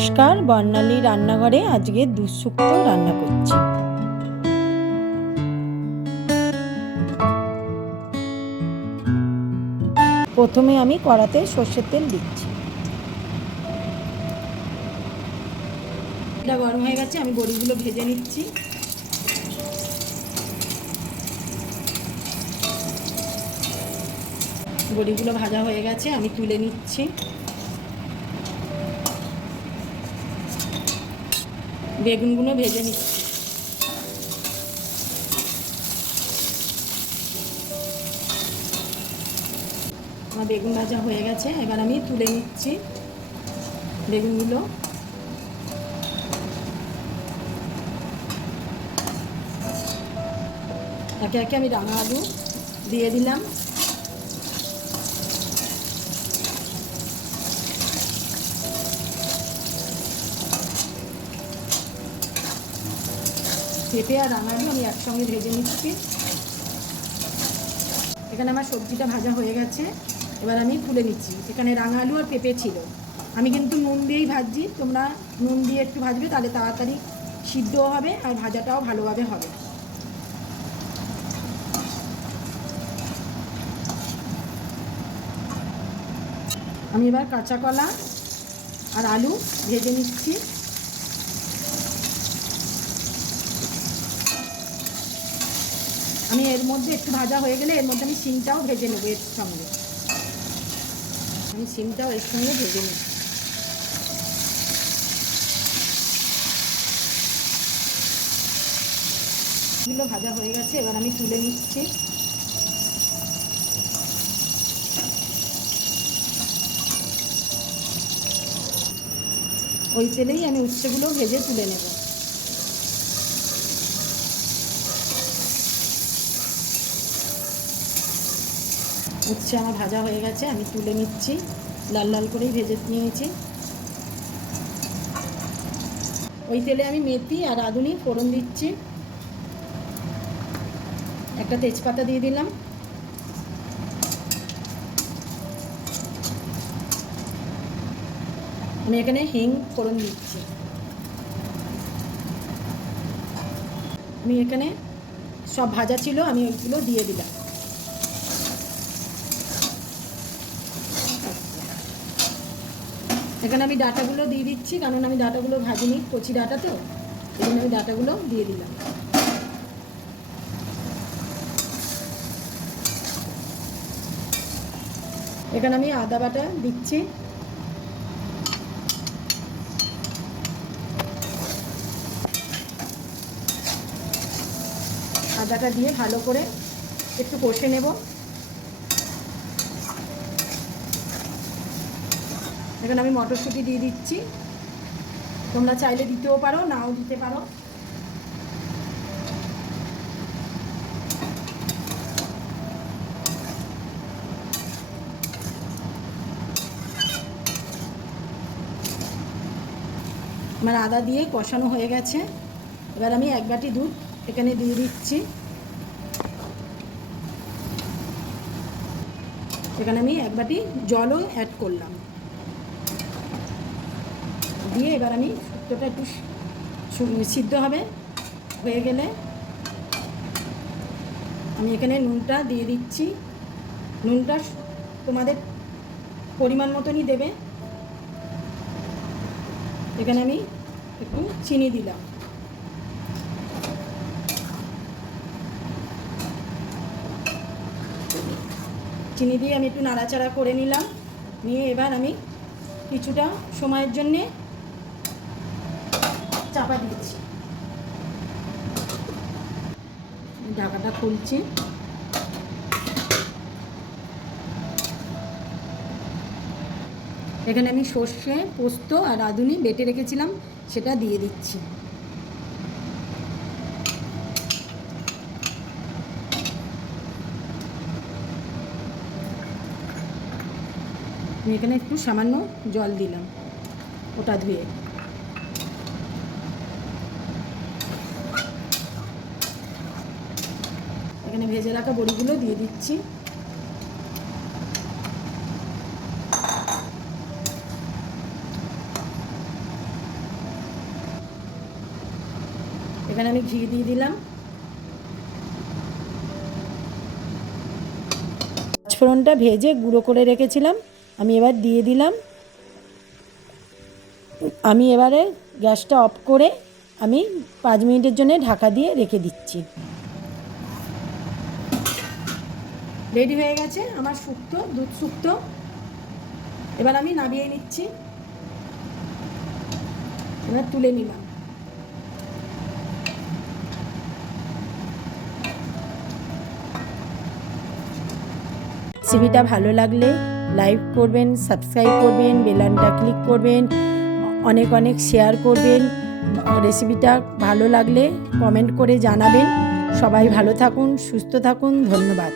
নমস্কার, বর্ণালী রান্নাঘরে আজকে দুধশুক্তো রান্না করছি। প্রথমে আমি কড়াতে সর্ষের তেল দিচ্ছি। এটা গরম হয়ে গেছে, আমি বড়িগুলো ভেজে নিচ্ছি। বড়িগুলো ভাজা হয়ে গেছে, আমি তুলে নিচ্ছি। বেগুনগুলো ভেজে নিচ্ছি। আমার বেগুন ভাজা হয়ে গেছে, এবার আমি তুলে নিচ্ছি বেগুনগুলো। একে একে আমি রাঙা আলু দিয়ে দিলাম। পেঁপে আর রাঙা আলু আমি একসঙ্গে ভেজে নিচ্ছি। এখানে আমার সবজিটা ভাজা হয়ে গেছে, এবার আমি তুলে নিচ্ছি। এখানে রাঙা আলু আর পেঁপে ছিল, আমি কিন্তু নুন দিয়েই ভাজছি। তোমরা নুন দিয়ে একটু ভাজবে, তাহলে তাড়াতাড়ি সিদ্ধও হবে আর ভাজাটাও ভালোভাবে হবে। আমি এবার কাঁচা কলা আর আলু ভেজে নিচ্ছি। আমি এর মধ্যে একটু ভাজা হয়ে গেলে এর মধ্যে আমি শিমটাও ভেজে নেব এর সঙ্গে। আমি শিমটাও এর সঙ্গে ভেজে নেব। এগুলো ভাজা হয়ে গেছে, এবার আমি তুলে নিচ্ছি। ওই তেলেই আমি উচ্ছেগুলো ভেজে তুলে নেব। উচ্ছে আমার ভাজা হয়ে গেছে, আমি তুলে নিচ্ছি। লাল লাল করেই ভেজে নিয়েছি। ওই তেলে আমি মেথি আর রাঁধুনি ফোড়ন দিচ্ছি। একটা তেজপাতা দিয়ে দিলাম। আমি এখানে হিং ফোড়ন দিচ্ছি। আমি এখানে সব ভাজা ছিল, আমি ওইগুলো দিয়ে দিলাম। এখানে আমি ডাঁটাগুলো দিয়ে দিচ্ছি, কারণ আমি ডাঁটাগুলো ভাজিনি, কচি ডাঁটা তো, এই জন্য আমি ডাঁটাগুলো দিয়ে দিলাম। এখানে আমি আদা বাটা দিচ্ছি। আদাটা দিয়ে ভালো করে একটু কষে নেব। এখানে আমি মটরশুঁটি দিয়ে দিচ্ছি। তোমরা চাইলে দিতেও পারো, নাও দিতে পারো। আমার আদা দিয়ে কষানো হয়ে গেছে, এবার আমি এক বাটি দুধ এখানে দিয়ে দিচ্ছি। এখানে আমি এক বাটি জলও অ্যাড করলাম, দিয়ে এবার আমি শুক্তোটা একটু সিদ্ধ হবে। হয়ে গেলে আমি এখানে নুনটা দিয়ে দিচ্ছি। নুনটা তোমাদের পরিমাণ মতনই দেবে। এখানে আমি একটু চিনি দিলাম। চিনি দিয়ে আমি একটু নাড়াচাড়া করে নিলাম। নিয়ে এবার আমি কিছুটা সময়ের জন্যে চাপা দিচ্ছি। ঢাকাটা খুলছি। এখানে আমি সর্ষে, পোস্ত আর রাঁধুনি বেটে রেখেছিলাম, সেটা দিয়ে দিচ্ছি। আমি এখানে একটু সামান্য জল দিলাম, ওটা ধুয়ে। এখানে ভেজে রাখা বড়িগুলো দিয়ে দিচ্ছি। এখানে আমি ঘি দিয়ে দিলাম। পাঁচফোড়নটা ভেজে গুঁড়ো করে রেখেছিলাম, আমি এবার দিয়ে দিলাম। আমি এবারে গ্যাসটা অফ করে আমি 5 মিনিটের জন্য ঢাকা দিয়ে রেখে দিচ্ছি। রেডি হয়ে গেছে আমার শুক্তো, দুধ শুক্তো। এবার আমি নামিয়ে নিচ্ছি, এবার তুলে নিলাম। রেসিপিটা ভালো লাগলে লাইক করবেন, সাবস্ক্রাইব করবেন, বেল আইকনটা ক্লিক করবেন, অনেক অনেক শেয়ার করবেন। রেসিপিটা ভালো লাগলে কমেন্ট করে জানাবেন। সবাই ভালো থাকুন, সুস্থ থাকুন, ধন্যবাদ।